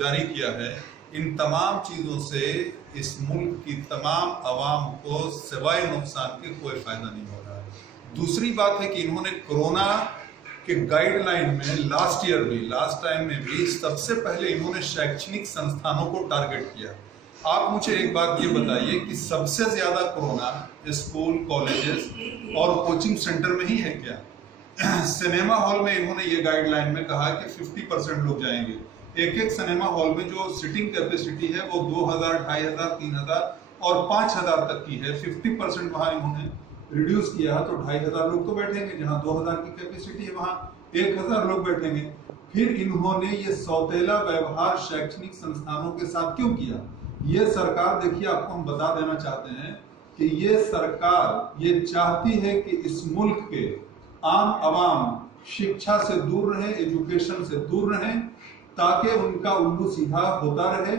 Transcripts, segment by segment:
जारी किया है, इन तमाम चीज़ों से इस मुल्क की तमाम आवाम को सिवाय नुकसान के कोई फायदा नहीं हो रहा है। दूसरी बात है कि इन्होंने कोरोना के गाइडलाइन में लास्ट टाइम में भी सबसे पहले इन्होंने शैक्षणिक संस्थानों को टारगेट किया। आप मुझे एक बात ये बताइए कि सबसे ज्यादा कोरोना स्कूल, कॉलेजेस और कोचिंग सेंटर में ही है क्या? सिनेमा हॉल में इन्होंने ये गाइडलाइन में कहा कि 50% लोग जाएंगे। एक सिनेमा हॉल में जो सिटिंग कैपेसिटी है वो 2000, 2500, 3000 और 5000 तक की है। 50% वहां इन्होंने रिड्यूस किया, तो 2500 लोग तो बैठेंगे, जहां 2000 की कैपेसिटी है वहां 1000 लोग बैठेंगे। फिर इन्होंने ये सौतेला व्यवहार शैक्षणिक संस्थानों के साथ क्यों किया? ये सरकार, देखिए आपको हम बता देना चाहते हैं कि ये सरकार ये चाहती है कि इस मुल्क के आम आवाम शिक्षा से दूर रहे, एजुकेशन से दूर रहें, ताकि उनका उल्लू सीधा होता रहे।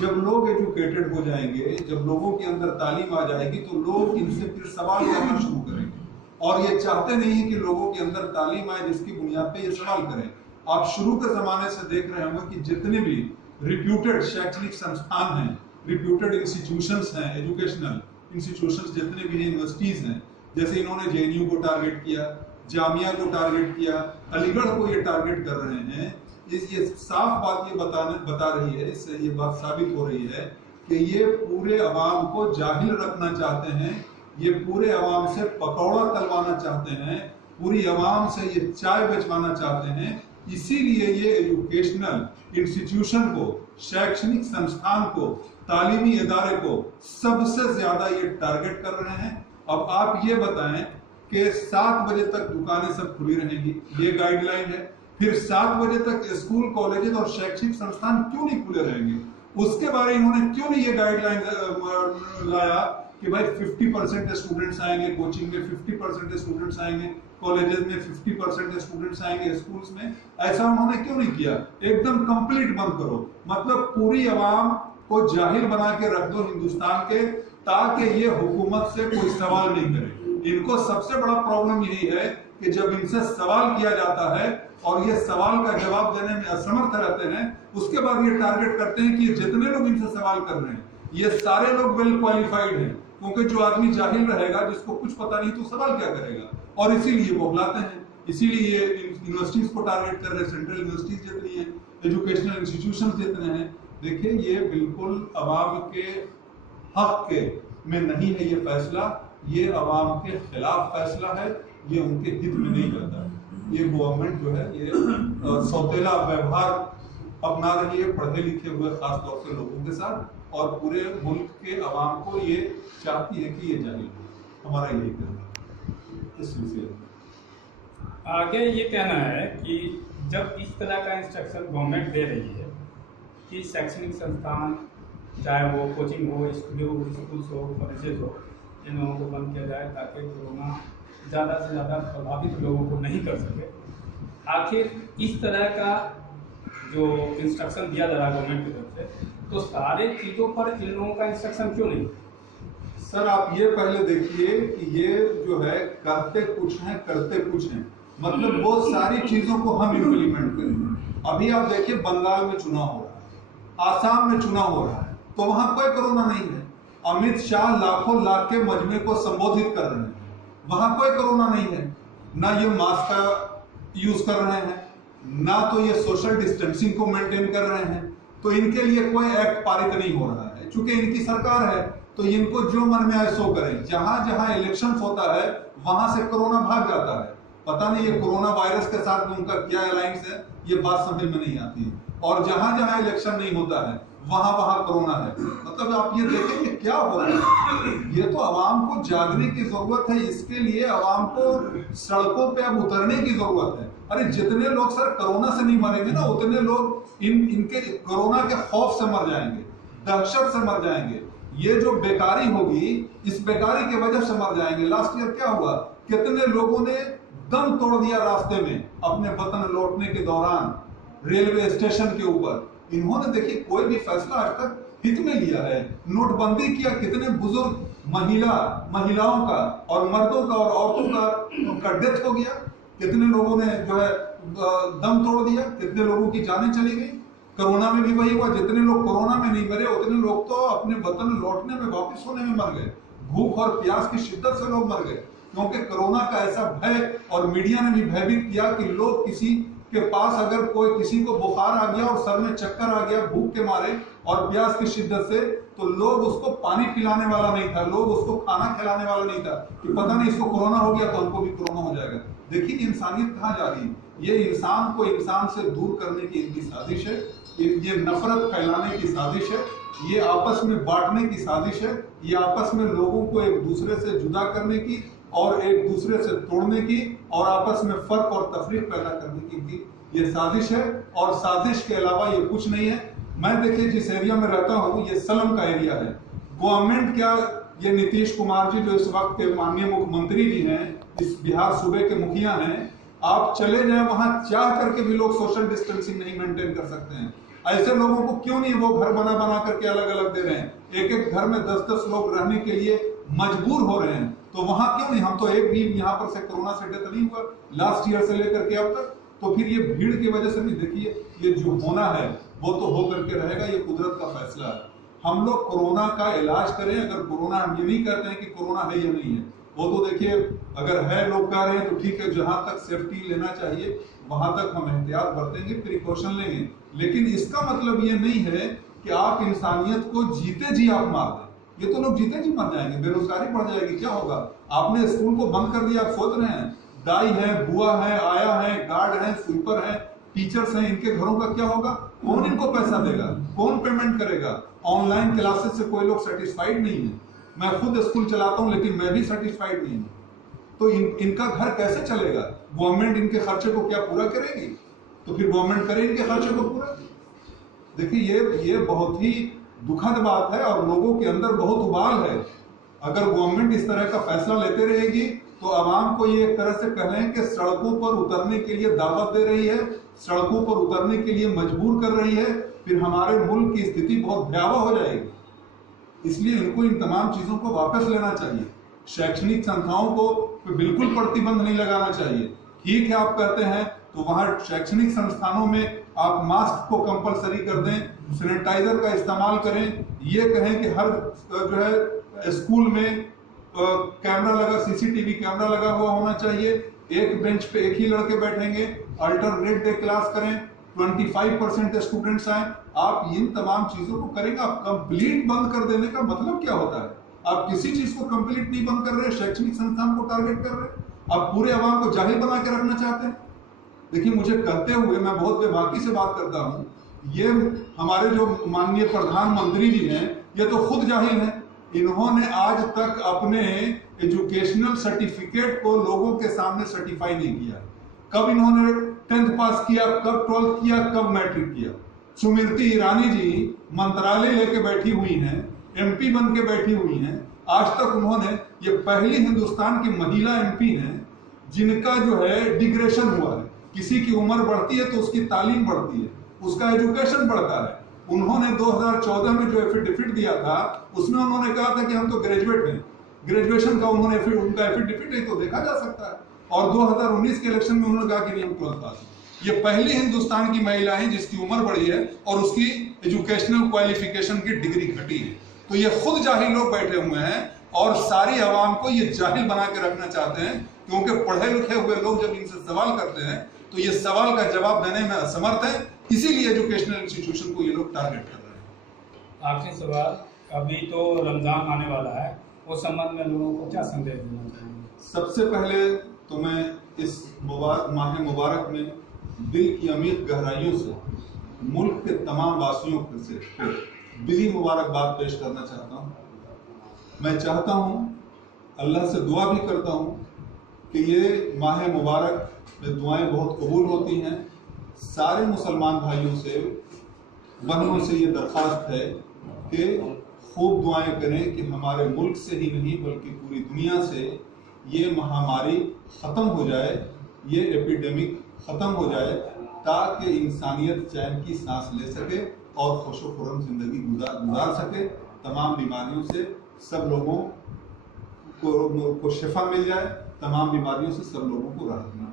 जब लोग एजुकेटेड हो जाएंगे, जब लोगों के अंदर तालीम आ जाएगी, तो लोग इनसे फिर सवाल करना शुरू करेंगे। और ये चाहते नहीं है कि लोगों के अंदर तालीम आए जिसकी बुनियाद पे ये सवाल करें। आप शुरू के जमाने से देख रहे होंगे कि जितने भी रिप्यूटेड शैक्षणिक संस्थान हैं, रिप्यूटेड इंस्टीट्यूशंस हैं, एजुकेशनल इंस्टीट्यूशंस जितने भी यूनिवर्सिटीज हैं, जैसे इन्होंने जेएनयू को टारगेट किया, जामिया को टारगेट किया, अलीगढ़ को ये टारगेट कर रहे हैं। ये साफ बात ये बता रही है, इससे ये बात साबित हो रही है कि ये पूरे अवाम को जाहिल रखना चाहते हैं, ये पूरे अवाम से पकौड़ा तलवाना चाहते हैं, पूरी अवाम से ये चाय बेचवाना चाहते हैं। इसीलिए ये एजुकेशनल इंस्टीट्यूशन को, शैक्षणिक संस्थान को, तालीमी इदारे को सबसे ज्यादा ये टारगेट कर रहे हैं। अब आप ये बताएं कि 7 बजे तक दुकानें सब खुली रहेंगी, ये गाइडलाइन है। फिर 7 बजे तक स्कूल, कॉलेज और शैक्षणिक संस्थान क्यों नहीं खुले रहेंगे? उसके बारे में इन्होंने क्यों नहीं ये गाइडलाइन लाया कि भाई 50% स्टूडेंट्स आएंगे कोचिंग में, 50% स्टूडेंट्स आएंगे कॉलेजेस में, 50% स्टूडेंट्स आएंगे स्कूल्स में? ऐसा उन्होंने क्यों नहीं किया? एकदम कंप्लीट बंद करो, मतलब पूरी आवाम को जाहिल बना के रख दो हिंदुस्तान के, ताकि ये हुकूमत से कोई सवाल नहीं करे। इनको सबसे बड़ा प्रॉब्लम यही है कि जब इनसे सवाल किया जाता है और ये सवाल का जवाब देने में असमर्थ रहते हैं, उसके बाद ये टारगेट करते हैं कि जितने लोग इनसे सवाल कर रहे हैं ये सारे लोग वेल क्वालिफाइड हैं, क्योंकि जो आदमी जाहिल रहेगा, जिसको कुछ पता नहीं, तो सवाल क्या करेगा? और इसीलिए बौखलाते हैं, इसीलिए यूनिवर्सिटीज को टारगेट कर रहे हैं। सेंट्रल यूनिवर्सिटीज जितनी है, एजुकेशनल इंस्टीट्यूशन जितने हैं, देखिए ये बिल्कुल अवाम के हक के में नहीं है ये फैसला, ये अवाम के खिलाफ फैसला है, ये उनके हित में नहीं रहता है। ये गवर्नमेंट जो है ये सौतेला व्यवहार अपना रही है पढ़े लिखे हुए खास तौर से लोगों के साथ, और पूरे मुल्क के अवाम को ये चाहती है कि ये जाहिल हो। हमारा यही कहना है इस विषय में। आगे ये कहना है कि जब इस तरह का इंस्ट्रक्शन गवर्नमेंट दे रही है कि शैक्षणिक संस्थान, चाहे वो कोचिंग हो, स्कूल्स हो, कॉलेजेस हो, इन लोगों को बंद किया जाए ताकि कोरोना ज़्यादा से ज़्यादा प्रभावित लोगों को नहीं कर सके, आखिर इस तरह का जो इंस्ट्रक्शन दिया जा रहा है गवर्नमेंट की तरफ से, तो सारे चीज़ों पर इन लोगों का इंस्ट्रक्शन क्यों नहीं? सर आप ये पहले देखिए कि ये जो है करते कुछ हैं, करते कुछ हैं, मतलब वो सारी चीजों को हम इम्प्लीमेंट करें। अभी आप देखिए बंगाल में चुनाव हो रहा है, आसाम में चुनाव हो रहा है, तो वहां कोई कोरोना नहीं है। अमित शाह लाखों लाख के मजमे को संबोधित कर रहे हैं, वहां कोई कोरोना नहीं है। ना ये मास्क का यूज कर रहे हैं, ना तो ये सोशल डिस्टेंसिंग को मेंटेन कर रहे हैं, तो इनके लिए कोई एक्ट पारित नहीं हो रहा है। चूंकि इनकी सरकार है तो इनको जो मन में आए सो करें। जहां जहां इलेक्शन होता है वहां से कोरोना भाग जाता है। पता नहीं ये कोरोना वायरस के साथ में उनका क्या अलायंस है, ये बात समझ में नहीं आती है। और जहां जहां इलेक्शन नहीं होता है वहां वहां कोरोना है। मतलब आप ये देखें कि क्या हो रहा है। ये तो आवाम को जागने की जरूरत है, इसके लिए आवाम को सड़कों पे अब उतरने की जरूरत है। अरे जितने लोग सर कोरोना से नहीं मरेंगे ना, उतने लोग इनके कोरोना के खौफ से मर जाएंगे, दहशत से मर जाएंगे। ये जो बेकारी होगी, इस बेकारी की वजह से मर जाएंगे। लास्ट ईयर क्या हुआ, कितने लोगों ने दम तोड़ दिया रास्ते में अपने वतन लौटने के दौरान, रेलवे स्टेशन के ऊपर। इन्होंने देखिए कोई भी फैसला आज तक हित में लिया है। नोटबंदी किया, कितने बुजुर्ग महिलाओं का और मर्दों का और औरतों का डेथ हो गया, कितने लोगों ने जो है दम तोड़ दिया, कितने लोगों की जानें चली गई। कोरोना में भी वही हुआ, जितने लोग कोरोना में नहीं मरे उतने लोग तो अपने वतन लौटने में, वापस होने में मर गए। भूख और प्यास की शिद्दत से लोग मर गए, क्योंकि कोरोना का ऐसा भय, और मीडिया ने भी भयभीत किया कि लोग किसी के पास अगर कोई किसी को बुखार आ गया और सर में चक्कर आ गया भूख के मारे और प्यास की शिद्दत से, तो लोग उसको पानी पिलाने वाला नहीं था, लोग उसको खाना खिलाने वाला नहीं था कि पता नहीं इसको कोरोना हो गया तो हमको भी कोरोना हो जाएगा। देखिए इंसानियत कहाँ जा रही है। ये इंसान को इंसान से दूर करने की इनकी साजिश है, ये नफरत फैलाने की साजिश है, ये आपस में बांटने की साजिश है, ये आपस में लोगों को एक दूसरे से जुदा करने की और एक दूसरे से तोड़ने की और आपस में फर्क और तफरीक पैदा करने की ये साजिश है। और साजिश के अलावा ये कुछ नहीं है। मैं देखिए जिस एरिया में रहता हूँ ये सलम का एरिया है। गवर्नमेंट क्या, ये नीतीश कुमार जी जो इस वक्त के माननीय मुख्यमंत्री जी हैं, इस बिहार सूबे के मुखिया हैं, आप चले जाए वहां चाह करके भी लोग सोशल डिस्टेंसिंग नहीं मेंटेन कर सकते हैं। ऐसे लोगों को क्यों नहीं वो घर बना बना करके अलग अलग दे रहे हैं, एक एक घर में 10-10 लोग रहने के लिए मजबूर हो रहे हैं, तो वहां क्यों नहीं। हम तो एक भी यहाँ पर से कोरोना से डेथ नहीं हुआ लास्ट ईयर से लेकर के अब तक, तो फिर ये भीड़ की वजह से नहीं। देखिए ये जो होना है वो तो हो करके रहेगा, ये कुदरत का फैसला है। हम लोग कोरोना का इलाज करें, अगर कोरोना, हम ये नहीं कहते हैं कि कोरोना है या नहीं है, वो तो देखिए अगर है लोग कह रहे हैं तो ठीक है, जहां तक सेफ्टी लेना चाहिए वहां तक हम एहतियात बरतेंगे, प्रिकॉशन लेंगे, लेकिन इसका मतलब ये नहीं है कि आप इंसानियत को जीते जी आप मार दें। ये तो लोग जीते जी मर जाएंगे, बेरोजगारी बढ़ जाएगी, क्या होगा। आपने स्कूल को बंद कर दिया, आप सोच रहे हैं दाई है, बुआ है, आया है, गार्ड है, स्वीपर है, टीचर्स हैं, इनके घरों का क्या होगा, कौन इनको पैसा देगा, कौन पेमेंट करेगा। ऑनलाइन क्लासेस से कोई लोग सेटिस्फाइड नहीं है। मैं खुद स्कूल चलाता हूं लेकिन मैं भी सेटिस्फाइड नहीं हूं, तो इनका घर कैसे चलेगा। गवर्नमेंट इनके खर्चे को क्या पूरा करेगी, तो फिर गवर्नमेंट करे इनके खर्चे को पूरा। देखिए ये बहुत ही दुखद बात है और लोगों के अंदर बहुत उबाल है। अगर गवर्नमेंट इस तरह का फैसला लेते रहेगी तो आवाम को ये एक तरह से कहें कि सड़कों पर उतरने के लिए दावत दे रही है, सड़कों पर उतरने के लिए मजबूर कर रही है, फिर हमारे मुल्क की स्थिति बहुत भयावह हो जाएगी। इसलिए इनको इन तमाम चीजों को वापस लेना चाहिए। शैक्षणिक संस्थाओं को बिल्कुल प्रतिबंध नहीं लगाना चाहिए। ठीक है, आप कहते हैं तो वहां शैक्षणिक संस्थानों में आप मास्क को कंपलसरी कर दें, सैनिटाइजर का इस्तेमाल करें, ये कहें कि हर जो है स्कूल में कैमरा लगा, सीसीटीवी कैमरा लगा हुआ होना चाहिए, एक बेंच पे एक ही लड़के बैठेंगे, अल्टरनेट डे क्लास करें, 25% स्टूडेंट्स आए। आप इन तमाम चीजों को करेंगे। आप कंप्लीट बंद कर देने का मतलब क्या होता है, आप किसी चीज को कंप्लीट नहीं बंद कर रहे, शैक्षणिक संस्थान को टारगेट कर रहे, आप पूरे आवाम को जाहिल बना के रखना चाहते हैं। देखिए मुझे कहते हुए मैं बहुत बेबाकी से बात करता हूं, ये हमारे जो माननीय प्रधानमंत्री जी हैं ये तो खुद जाहिल हैं। इन्होंने आज तक अपने एजुकेशनल सर्टिफिकेट को लोगों के सामने सर्टिफाई नहीं किया। कब इन्होंने 10th पास किया, कब 12th किया, कब मैट्रिक किया। स्मृति ईरानी जी मंत्रालय लेके बैठी हुई हैं, MP बन के बैठी हुई हैं, आज तक उन्होंने, ये पहली हिंदुस्तान की महिला MP हैं जिनका जो है डिग्रेशन हुआ है। किसी की उम्र बढ़ती है तो उसकी तालीम बढ़ती है, उसका एजुकेशन बढ़ता है। उन्होंने 2014 में जो एफिडेविट दिया था उसमें उन्होंने कहा था कि हम तो ग्रेजुएट हैं, ग्रेजुएशन का उन्होंने उनका एफिडेविट है तो देखा जा सकता है। और 2019 के इलेक्शन में उन्होंने कहा कि नहीं हम 12th पास। ये पहली हिंदुस्तान की महिला है जिसकी उम्र बढ़ी है और उसकी एजुकेशनल क्वालिफिकेशन की डिग्री घटी है। तो ये खुद जाहिल लोग बैठे हुए हैं और सारी आवाम को ये जाहिल बना के रखना चाहते हैं, क्योंकि पढ़े लिखे हुए लोग जब इनसे सवाल करते हैं तो ये सवाल का जवाब देने में असमर्थ है, इसीलिए एजुकेशनल इंस्टीट्यूशन को ये लोग टारगेट कर रहे हैं। आखिरी सवाल, अभी तो रमजान आने वाला है, उस संबंध में लोगों को क्या संदेश देना चाहिए? सबसे पहले तो मैं इस माह मुबारक में दिल की अमीर गहराइयों से मुल्क के तमाम वासियों से दिली मुबारकबाद पेश करना चाहता हूँ। मैं चाहता हूँ, अल्लाह से दुआ भी करता हूँ कि ये माह मुबारक में दुआएं बहुत कबूल होती हैं। सारे मुसलमान भाइयों से, बहनों से ये दरख्वास्त है कि खूब दुआएं करें कि हमारे मुल्क से ही नहीं बल्कि पूरी दुनिया से ये महामारी ख़त्म हो जाए, ये एपिडेमिक ख़त्म हो जाए, ताकि इंसानियत चैन की सांस ले सके और खुशो-खुर्रम ज़िंदगी गुजार सके। तमाम बीमारियों से सब लोगों को शिफा मिल जाए, तमाम बीमारियों से सब लोगों को राहत मिले।